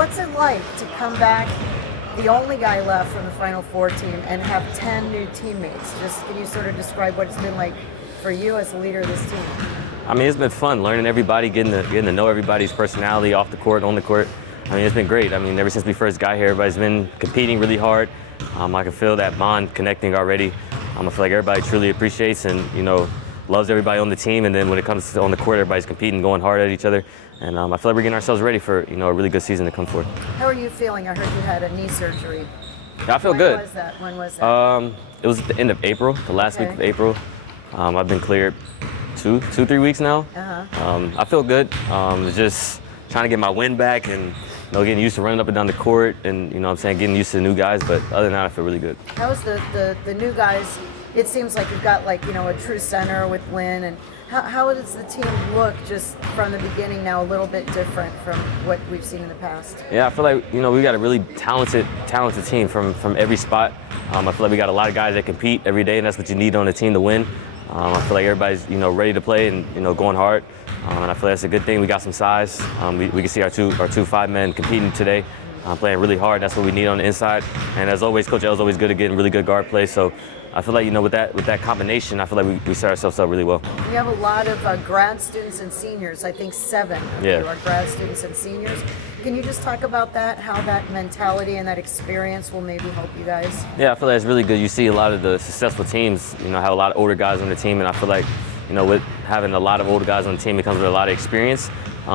What's it like to come back, the only guy left from the Final Four team, and have 10 new teammates? Just can you sort of describe what it's been like for you as the leader of this team? I mean, it's been fun learning everybody, getting to know everybody's personality off the court, on the court. I mean, it's been great. I mean, ever since we first got here, everybody's been competing really hard. I can feel that bond connecting already. I feel like everybody truly appreciates and, loves everybody on the team. And then when it comes to on the court, everybody's competing, going hard at each other. And I feel like we're getting ourselves ready for, a really good season to come forth. How are you feeling? I heard you had a knee surgery. I feel good. When was that? It was at the end of April, the last week of April. I've been cleared 3 weeks now. I feel good. Just trying to get my wind back and getting used to running up and down the court and getting used to the new guys. But other than that, I feel really good. How's the new guys? It seems like you've got a true center with Lynn. And how does the team look just from the beginning now, a little bit different from what we've seen in the past? Yeah, I feel like we got a really talented team from every spot. I feel like we got a lot of guys that compete every day, and that's what you need on a team to win. I feel like everybody's ready to play and going hard, and I feel like that's a good thing. We got some size. We can see our two 5-men competing today, playing really hard. That's what we need on the inside. And as always, Coach L is always good at getting really good guard play. So I feel like with that combination, I feel like we set ourselves up really well. You have a lot of grad students and seniors. I think 7 of you are grad students and seniors. Can you just talk about that, how that mentality and that experience will maybe help you guys? Yeah, I feel like it's really good. You see a lot of the successful teams, have a lot of older guys on the team, and I feel like, with having a lot of older guys on the team, it comes with a lot of experience.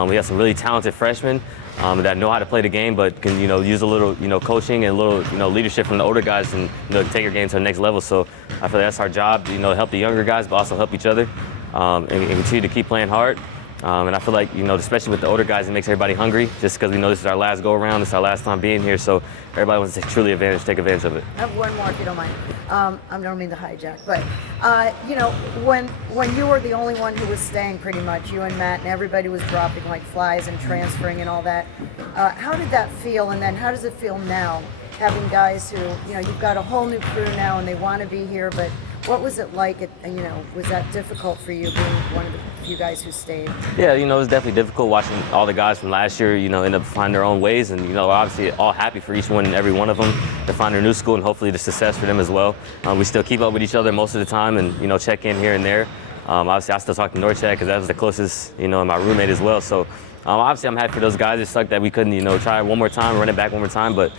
We have some really talented freshmen that know how to play the game, but can use a little coaching and a little leadership from the older guys and take your game to the next level. So I feel like that's our job, to help the younger guys, but also help each other and continue to keep playing hard. And I feel like, especially with the older guys, it makes everybody hungry just because we know this is our last go-around, this is our last time being here, so everybody wants to take advantage of it. I have one more, if you don't mind. I don't mean to hijack, but, when you were the only one who was staying pretty much, you and Matt, and everybody was dropping like flies and transferring and all that, how did that feel, and then how does it feel now, having guys who, you've got a whole new crew now and they want to be here, but what was it like? Was that difficult for you being one of the few guys who stayed? Yeah, it was definitely difficult watching all the guys from last year, end up finding their own ways, and obviously all happy for each one and every one of them to find their new school and hopefully the success for them as well. We still keep up with each other most of the time and check in here and there. Obviously, I still talk to Norchak because that was the closest, and my roommate as well. So obviously, I'm happy for those guys. It sucked that we couldn't, try one more time, run it back one more time. But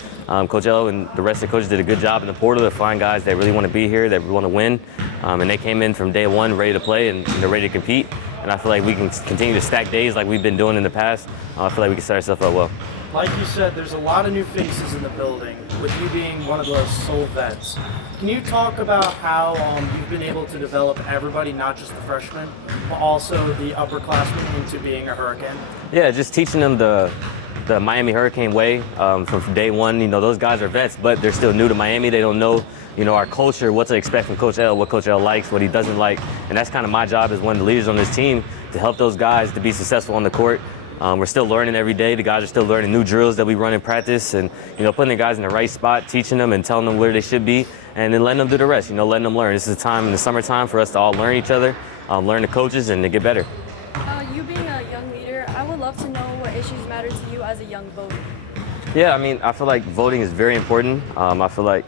Coach L and the rest of the coaches did a good job in the portal to find guys that really want to be here, that want to win. And they came in from day one ready to play and they're ready to compete. And I feel like we can continue to stack days like we've been doing in the past. I feel like we can set ourselves up well. Like you said, there's a lot of new faces in the building, with you being one of those sole vets. Can you talk about how you've been able to develop everybody, not just the freshmen, but also the upperclassmen into being a Hurricane? Yeah, just teaching them the Miami Hurricane way from day one. Those guys are vets, but they're still new to Miami. They don't know, our culture, what to expect from Coach L, what Coach L likes, what he doesn't like. And that's kind of my job as one of the leaders on this team, to help those guys to be successful on the court. We're still learning every day. The guys are still learning new drills that we run in practice and, putting the guys in the right spot, teaching them and telling them where they should be, and then letting them do the rest, letting them learn. This is a time in the summertime for us to all learn each other, learn the coaches, and to get better. You being a young leader, I would love to know what issues matter to you as a young voter. Yeah, I mean, I feel like voting is very important. I feel like,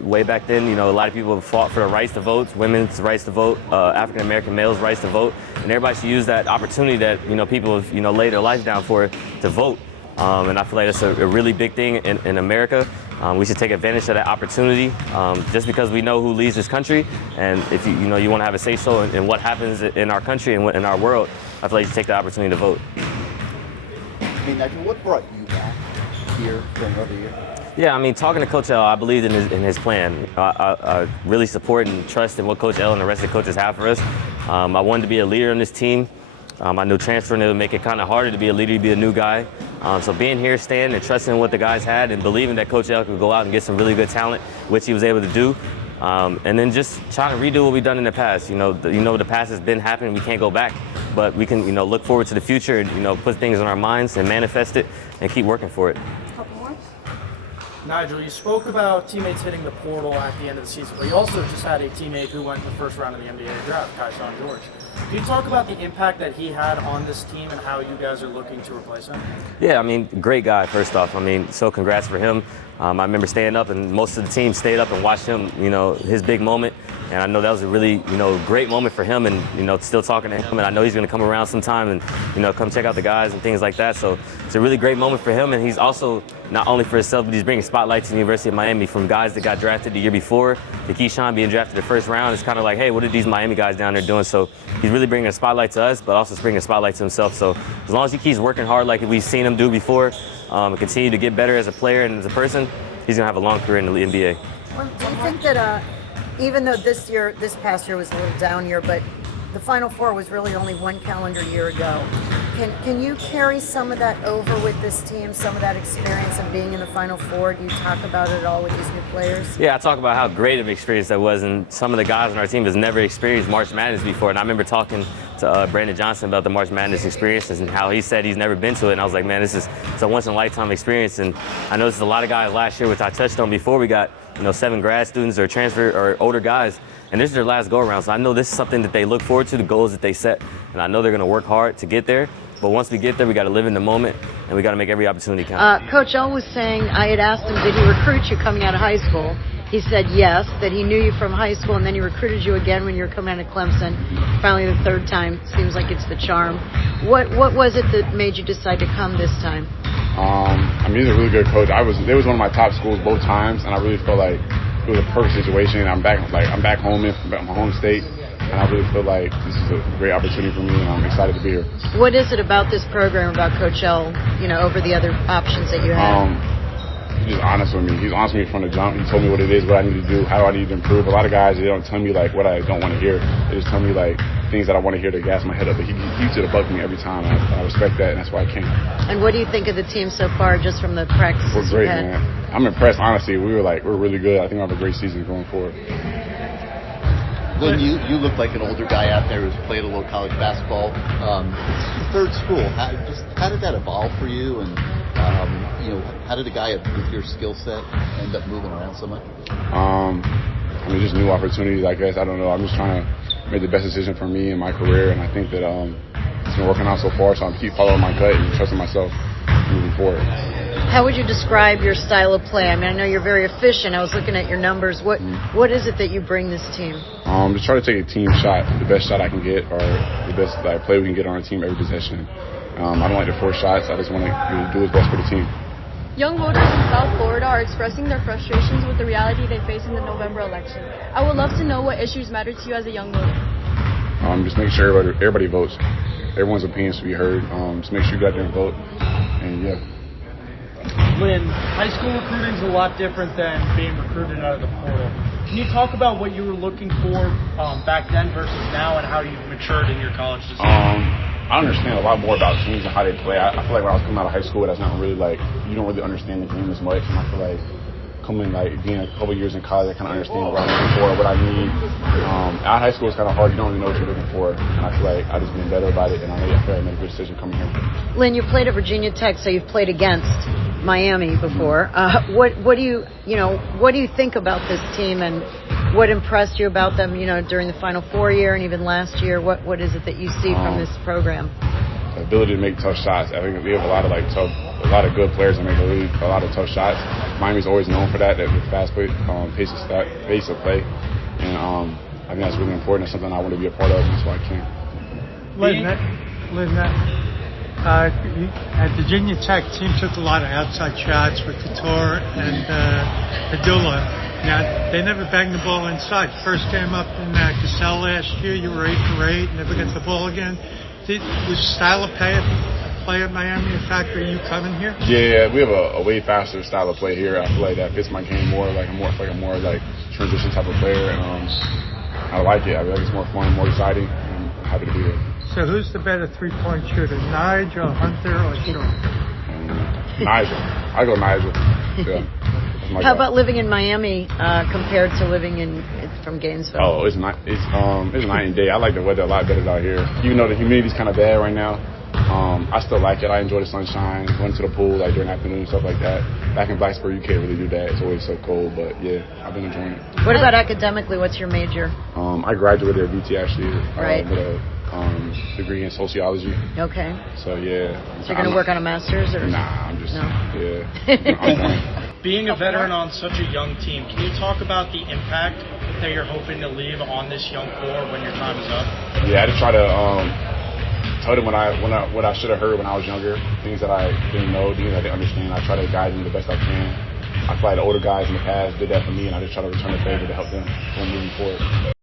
way back then, a lot of people have fought for the rights to vote, women's rights to vote, African-American males' rights to vote, and everybody should use that opportunity that, people have, laid their life down for to vote. And I feel like that's a really big thing in America. We should take advantage of that opportunity just because we know who leads this country. And if you want to have a say-so in what happens in our country and in our world, I feel like you should take the opportunity to vote. Hey, Nigel, what brought you back here for another year? Yeah, I mean, talking to Coach L, I believed in his plan. I really support and trust in what Coach L and the rest of the coaches have for us. I wanted to be a leader on this team. I knew transferring it would make it kind of harder to be a leader, to be a new guy. So being here, staying and trusting what the guys had and believing that Coach L could go out and get some really good talent, which he was able to do. And then just trying to redo what we've done in the past. The past has been happening. We can't go back. But we can, look forward to the future and, put things in our minds and manifest it and keep working for it. Couple more? Nigel, you spoke about teammates hitting the portal at the end of the season, but you also just had a teammate who went in the first round of the NBA draft, Kaishan George. Can you talk about the impact that he had on this team and how you guys are looking to replace him? Yeah, I mean, great guy, first off. I mean, so congrats for him. I remember staying up, and most of the team stayed up and watched him, his big moment. And I know that was a really, great moment for him, and, still talking to him. And I know he's going to come around sometime and, come check out the guys and things like that. So it's a really great moment for him. And he's also, not only for himself, but he's bringing spotlight to the University of Miami from guys that got drafted the year before to Keyshawn being drafted the first round. It's kind of like, hey, what are these Miami guys down there doing? So he's really bringing a spotlight to us, but also bringing a spotlight to himself. So as long as he keeps working hard like we've seen him do before, and continue to get better as a player and as a person, he's going to have a long career in the NBA. Well, do you think that even though this past year was a little down year, but the Final Four was really only one calendar year ago, can you carry some of that over with this team, some of that experience of being in the Final Four? Do you talk about it at all with these new players? Yeah, I talk about how great of an experience that was, and some of the guys on our team has never experienced March Madness before. And I remember talking to Brandon Johnson about the March Madness experiences and how he said he's never been to it. And I was like, man, it's a once-in-a-lifetime experience. And I noticed a lot of guys last year, which I touched on before, we got 7 grad students or transfer or older guys, and this is their last go-around. So I know this is something that they look forward to, the goals that they set, and I know they're going to work hard to get there. But once we get there, we got to live in the moment, and we got to make every opportunity count. Coach L was saying, I had asked him, did he recruit you coming out of high school? He said yes, that he knew you from high school, and then he recruited you again when you were coming out of Clemson. Finally, the third time. Seems like it's the charm. What was it that made you decide to come this time? I mean, he's a really good coach. It was one of my top schools both times, and I really felt like it was a perfect situation. I'm back home in my home state. And I really feel like this is a great opportunity for me, and I'm excited to be here. What is it about this program, about Coach L, over the other options that you have? He's just honest with me. He's honest with me from the jump. He told me what it is, what I need to do, how I need to improve. A lot of guys, they don't tell me, what I don't want to hear. They just tell me, things that I want to hear to gas my head up. But he keeps it above me every time, and I respect that, and that's why I came. And what do you think of the team so far, just from the practices We're great, you've had? man. I'm impressed, honestly. We're really good. I think we have a great season going forward. Lynn, you look like an older guy out there who's played a little college basketball. Third school, how did that evolve for you? And how did a guy with your skill set end up moving around so much? Just new opportunities, I guess. I don't know. I'm just trying to make the best decision for me and my career, and I think that it's been working out so far. So I'm keep following my gut and trusting myself moving forward. How would you describe your style of play? I mean, I know you're very efficient. I was looking at your numbers. What is it that you bring this team? Just try to take a team shot, the best shot I can get, or the best play we can get on our team every possession. I don't like to force shots. I just want to do what's best for the team. Young voters in South Florida are expressing their frustrations with the reality they face in the November election. I would love to know what issues matter to you as a young voter. Just make sure everybody votes. Everyone's opinions should be heard. Just make sure you go out there and vote. And yeah. Lynn, high school recruiting is a lot different than being recruited out of the portal. Can you talk about what you were looking for back then versus now, and how you've matured in your college decision? I understand a lot more about teams and how they play. I feel like when I was coming out of high school, that's not really you don't really understand the game as much. And I feel like being a couple years in college, I kind of understand what I'm looking for, what I need. Out of high school, it's kind of hard. You don't really know what you're looking for. And I feel like I just been better about it, and I feel like I made a good decision coming here. Lynn, you played at Virginia Tech, so you've played against Miami before. What do you think about this team, and what impressed you about them? During the Final Four year and even last year, what is it that you see from this program? The ability to make tough shots. I think we have a lot of good players that make a lot of tough shots. Miami's always known for that fast pace of play, and I think that's really important. It's something I want to be a part of, and that's why I came. Lynn, at Virginia Tech, the team took a lot of outside shots with Couture and Padula. Now, they never banged the ball inside. First game up in Cassell last year, you were 8 for 8, never got the ball again. Was style of play at Miami a factor in you coming here? Yeah, we have a way faster style of play here. I feel like that fits my game more. I'm more transition type of player, and I like it. I feel like it's more fun, more exciting, and I'm happy to be here. So who's the better three-point shooter, Nijel, Hunter, or Sean? Nijel. I go Nijel. Yeah. How about living in Miami compared to living from Gainesville? Oh, it's night and day. I like the weather a lot better out here. Even though the humidity's kind of bad right now, I still like it. I enjoy the sunshine, going to the pool during the afternoon, stuff like that. Back in Blacksburg, you can't really do that. It's always so cold, but yeah, I've been enjoying it. What about academically? What's your major? I graduated at VT actually right. with a degree in sociology. Okay. So yeah. So you're gonna work on a master's or? Nah, I'm just No. yeah. Being a veteran on such a young team, can you talk about the impact that you're hoping to leave on this young core when your time is up? Yeah, I just try to tell them what I should have heard when I was younger, things that I didn't know, things I didn't understand. I try to guide them the best I can. I feel like the older guys in the past did that for me, and I just try to return the favor to help them when moving forward.